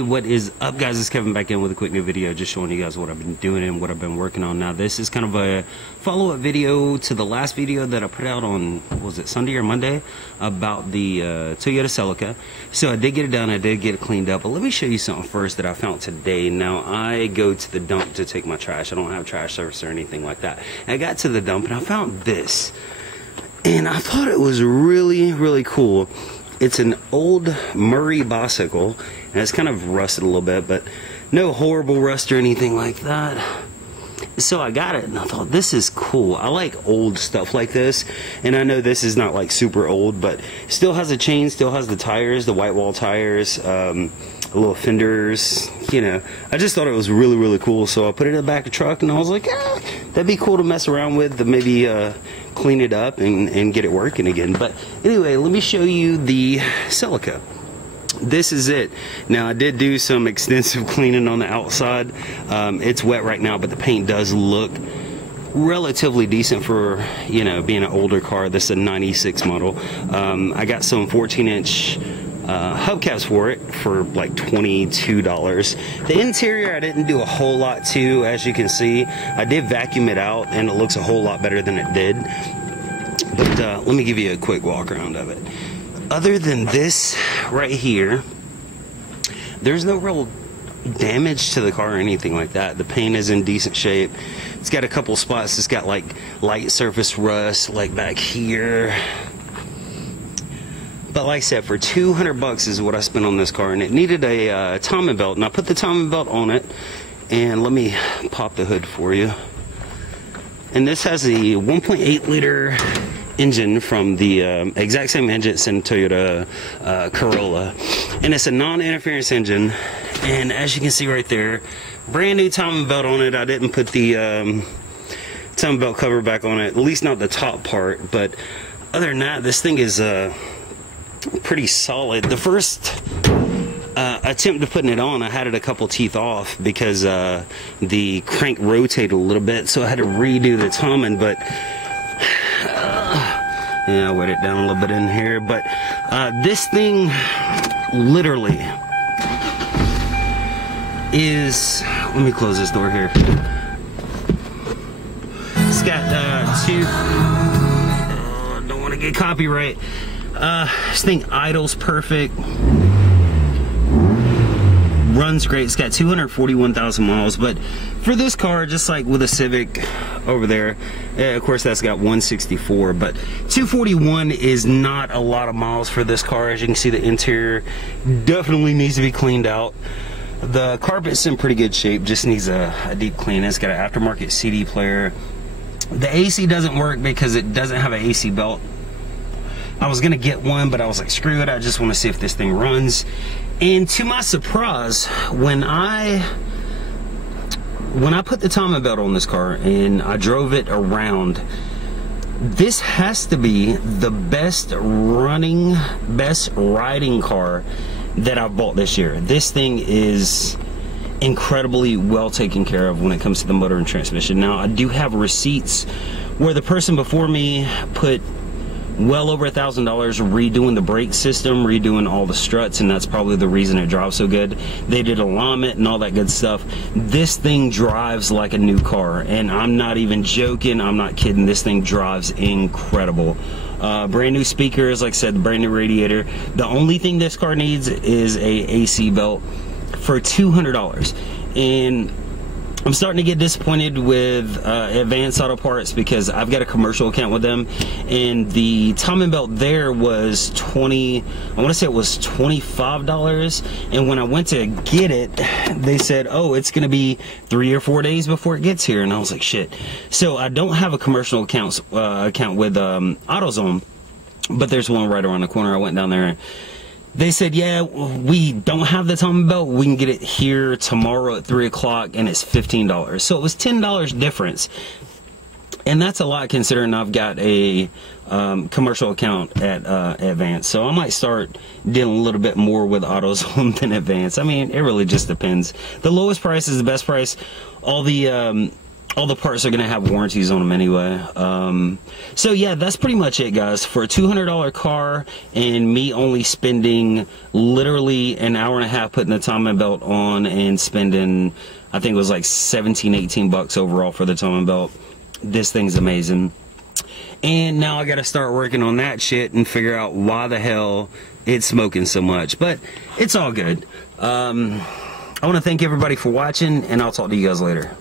What is up, guys? It's Kevin back in with a quick new video, just showing you guys what I've been doing and what I've been working on. Now this is kind of a follow-up video to the last video that I put out on, was it Sunday or Monday, about the Toyota Celica. So I did get it done, I did get it cleaned up, but let me show you something first that I found today. Now I go to the dump to take my trash. I don't have trash service or anything like that. I got to the dump and I found this, and I thought it was really cool. It's an old Murray bicycle, and it's kind of rusted a little bit, but no horrible rust or anything like that. So I got it, and I thought, this is cool. I like old stuff like this, and I know this is not like super old, but still has a chain, still has the tires, the white wall tires, little fenders, you know. I just thought it was really cool, so I put it in the back of the truck, and I was like, that'd be cool to mess around with, to maybe clean it up and get it working again. But anyway, let me show you the Celica. This is it. Now I did do some extensive cleaning on the outside. It's wet right now, but the paint does look relatively decent for, you know, being an older car. This is a 96 model. I got some 14-inch hubcaps for it for like $22. The interior I didn't do a whole lot to. As you can see, I did vacuum it out and it looks a whole lot better than it did. But let me give you a quick walk around of it. Other than this right here, there's no real damage to the car or anything like that. The paint is in decent shape. It's got a couple spots. It's got like light surface rust like back here. But like I said, for 200 bucks is what I spent on this car, and it needed a timing belt, and I put the timing belt on it. And let me pop the hood for you. And this has a 1.8 liter engine from the exact same engine it's in Toyota Corolla, and it's a non-interference engine. And as you can see right there, brand new timing belt on it. I didn't put the timing belt cover back on it, at least not the top part, but other than that, this thing is pretty solid. The first attempt to putting it on, I had it a couple teeth off because the crank rotated a little bit, so I had to redo the timing. But yeah, I wet it down a little bit in here. But this thing literally is, let me close this door here. It's got two, don't want to get copyright. This thing idles perfect, runs great. It's got 241,000 miles, but for this car, just like with a Civic over there, of course that's got 164, but 241 is not a lot of miles for this car. As you can see, the interior definitely needs to be cleaned out. The carpet's in pretty good shape, just needs a deep clean. It's got an aftermarket CD player. The AC doesn't work because it doesn't have an AC belt. I was gonna get one, but I was like, screw it, I just want to see if this thing runs. And to my surprise, when I put the timing belt on this car and I drove it around, this has to be the best running, best riding car that I've bought this year. This thing is incredibly well taken care of when it comes to the motor and transmission. Now I do have receipts where the person before me put well over $1,000 redoing the brake system, redoing all the struts, and that's probably the reason it drives so good. They did alignment and all that good stuff. This thing drives like a new car, and I'm not even joking, I'm not kidding. This thing drives incredible. Brand new speakers, like I said, brand new radiator. The only thing this car needs is a AC belt for $200. And I'm starting to get disappointed with Advanced Auto Parts because I've got a commercial account with them, and the timing belt there was I want to say it was $25, and when I went to get it, they said, oh, it's going to be 3 or 4 days before it gets here, and I was like, shit. So I don't have a commercial account with AutoZone, but there's one right around the corner. I went down there, and they said, yeah, we don't have the timing belt. We can get it here tomorrow at 3 o'clock, and it's $15. So it was $10 difference. And that's a lot considering I've got a commercial account at Advance. So I might start dealing a little bit more with AutoZone than Advance. I mean, it really just depends. The lowest price is the best price. All the all the parts are gonna have warranties on them anyway. So yeah, that's pretty much it, guys. For a $200 car and me only spending literally an hour and a half putting the timing belt on and spending, I think it was like 17, 18 bucks overall for the timing belt. This thing's amazing. And now I gotta start working on that shit and figure out why the hell it's smoking so much, but it's all good. I want to thank everybody for watching, and I'll talk to you guys later.